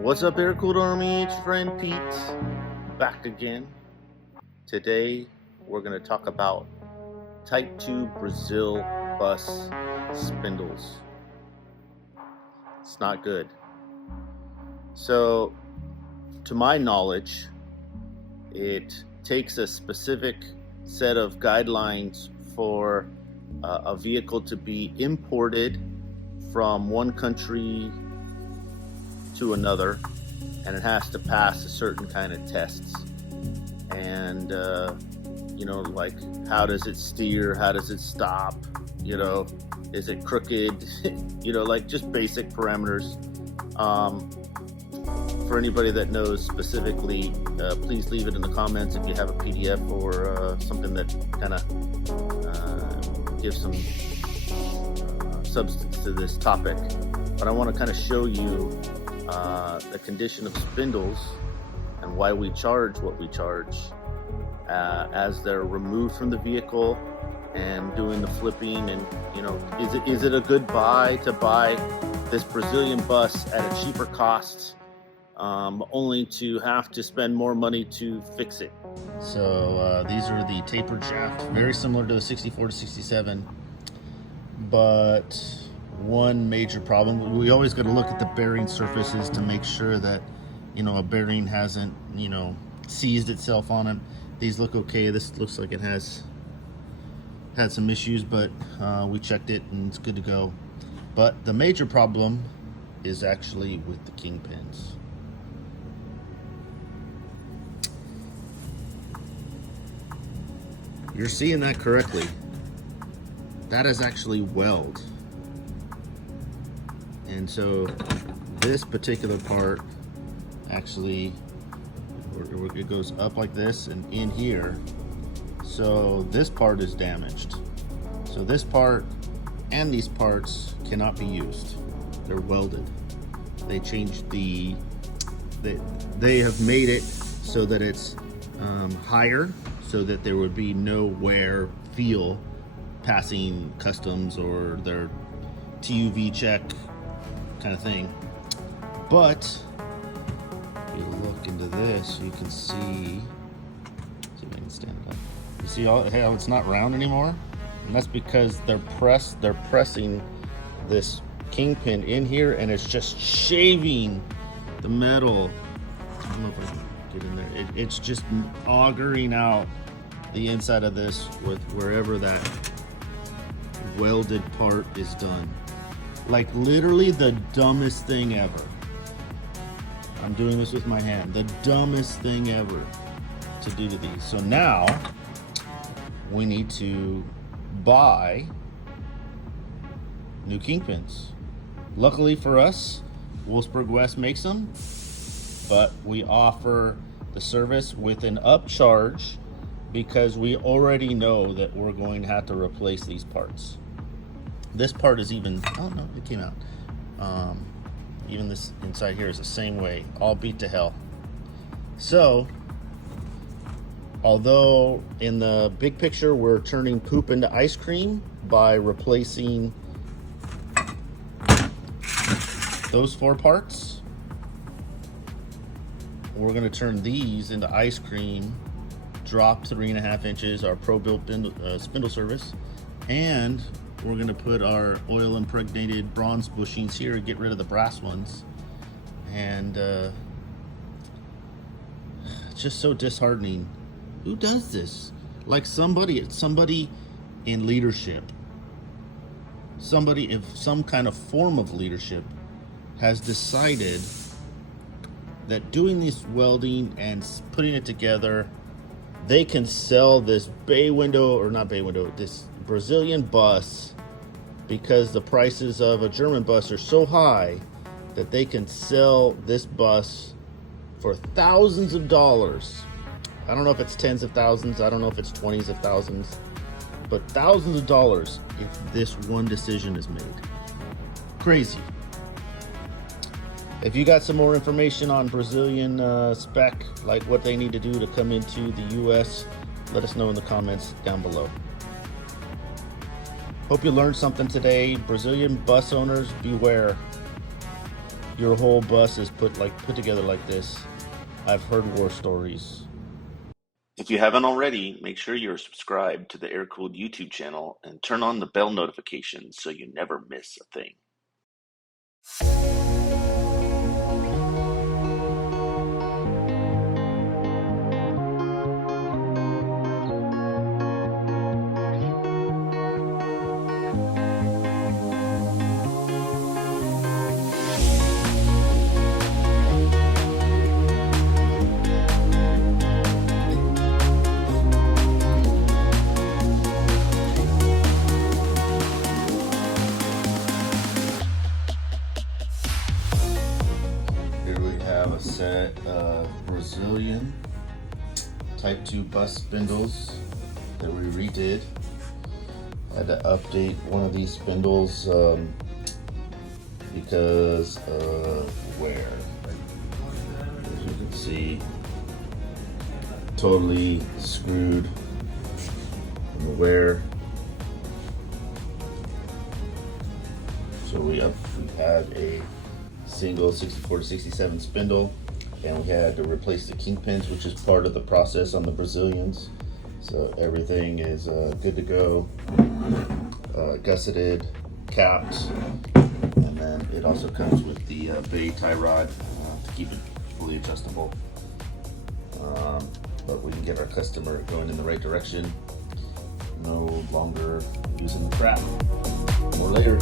What's up, Air Cooled Army? It's your friend Pete, back again. Today, we're going to talk about Type 2 Brazil bus spindles. It's not good. So, to my knowledge, it takes a specific set of guidelines for a vehicle to be imported from one country to another, and it has to pass a certain kind of tests. And like, how does it steer, how does it stop, is it crooked, like just basic parameters. For anybody that knows specifically, please leave it in the comments if you have a PDF or something that kind of gives some substance to this topic. But I want to kind of show you the condition of spindles and why we charge what we charge as they're removed from the vehicle and doing the flipping. And is it a good buy to buy this Brazilian bus at a cheaper cost, only to have to spend more money to fix it? So these are the tapered shaft, very similar to the 64 to 67, but one major problem, we always got to look at the bearing surfaces to make sure that a bearing hasn't seized itself on it. These look okay. This looks like it has had some issues, but we checked it and it's good to go. But the major problem is actually with the kingpins. You're seeing that correctly. That is actually weld. And so this particular part actually, it goes up like this and in here. So this part is damaged. So this part and these parts cannot be used. They're welded. They changed they have made it so that it's higher, so that there would be no wear feel passing customs or their TUV check kind of thing. But if you look into this, you can see if I can stand it up. You see how it's not round anymore? And that's because they're pressing this kingpin in here, and it's just shaving the metal. I don't know if I can get in there. It's just augering out the inside of this with wherever that welded part is done. Like, literally the dumbest thing ever. I'm doing this with my hand. The dumbest thing ever to do to these. So now we need to buy new kingpins. Luckily for us, Wolfsburg West makes them, but we offer the service with an upcharge because we already know that we're going to have to replace these parts. This part is even, oh no, it came out. Even this inside here is the same way, all beat to hell. So, although in the big picture we're turning poop into ice cream by replacing those four parts, we're going to turn these into ice cream, drop 3.5 inches, our pro-built spindle service, and we're going to put our oil impregnated bronze bushings here and get rid of the brass ones. And it's just so disheartening. Who does this? Like somebody in leadership, somebody of some kind of form of leadership has decided that doing this welding and putting it together, they can sell this this Brazilian bus, because the prices of a German bus are so high that they can sell this bus for thousands of dollars. I don't know if it's tens of thousands, I don't know if it's 20s of thousands, but thousands of dollars if this one decision is made. Crazy. If you got some more information on Brazilian spec, like what they need to do to come into the US, let us know in the comments down below. Hope you learned something today. Brazilian bus owners, beware. your whole bus is put together like this, I've heard war stories. If you haven't already, make sure you're subscribed to the Air Cooled YouTube channel and turn on the bell notifications so you never miss a thing. Have a set of Brazilian Type 2 bus spindles that we redid. I had to update one of these spindles because of wear. As you can see, totally screwed from the wear. So we had a single 64 to 67 spindle, and we had to replace the kingpins, which is part of the process on the Brazilians. So everything is good to go, gusseted, capped, and then it also comes with the bay tie rod to keep it fully adjustable. But we can get our customer going in the right direction, no longer using the crap. More later.